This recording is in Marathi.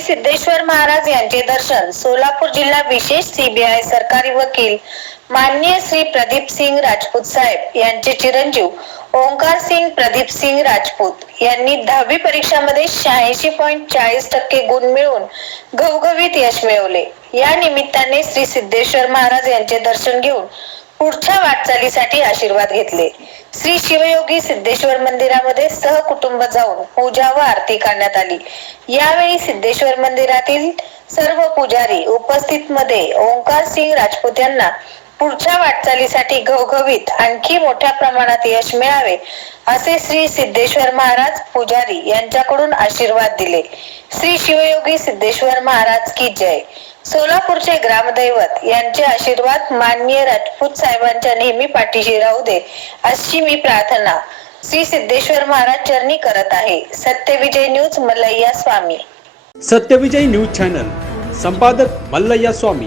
सिद्धेश्वर महाराज यांचे दर्शन सोलापूर जिल्हा विशेष सीबीआय सरकारी वकील मान्य श्री प्रदीप सिंग राजपूत साहेब यांचे चिरंजीव ओंकार सिंग प्रदीप सिंग राजपूत यांनी दहावी परीक्षामध्ये शहाऐंशी पॉईंट चाळीस टक्के गुण मिळवून घवघवीत यश मिळवले. या निमित्ताने श्री सिद्धेश्वर महाराज यांचे दर्शन घेऊन पुढच्या वाटचालीसाठी आशीर्वाद घेतले. श्री शिवयोगी सिद्धेश्वर मंदिरामध्ये सहकुटुंब जाऊन पूजा व आरती करण्यात आली. यावेळी सिद्धेश्वर मंदिरातील सर्व पुजारी उपस्थित मध्ये ओंकार सिंग राजपूत यांना पुढच्या वाटचालीसाठी घवघवीत आणखी मोठ्या प्रमाणात यश मिळावे असे श्री सिद्धेश्वर महाराज पुजारी यांच्याकडून आशीर्वाद दिले. श्री शिवयोगी सिद्धेश्वर महाराज की जय. सोलापूरचे ग्रामदैवत यांचे आशीर्वाद माननीय राजपूत साहेबांच्या नेहमी पाठीशी राहू दे अशी मी प्रार्थना श्री सिद्धेश्वर महाराज चरणी करत आहे. Satyavijay news Mallayya Swami. Satyavijay news channel संपादक मल्लय्या स्वामी.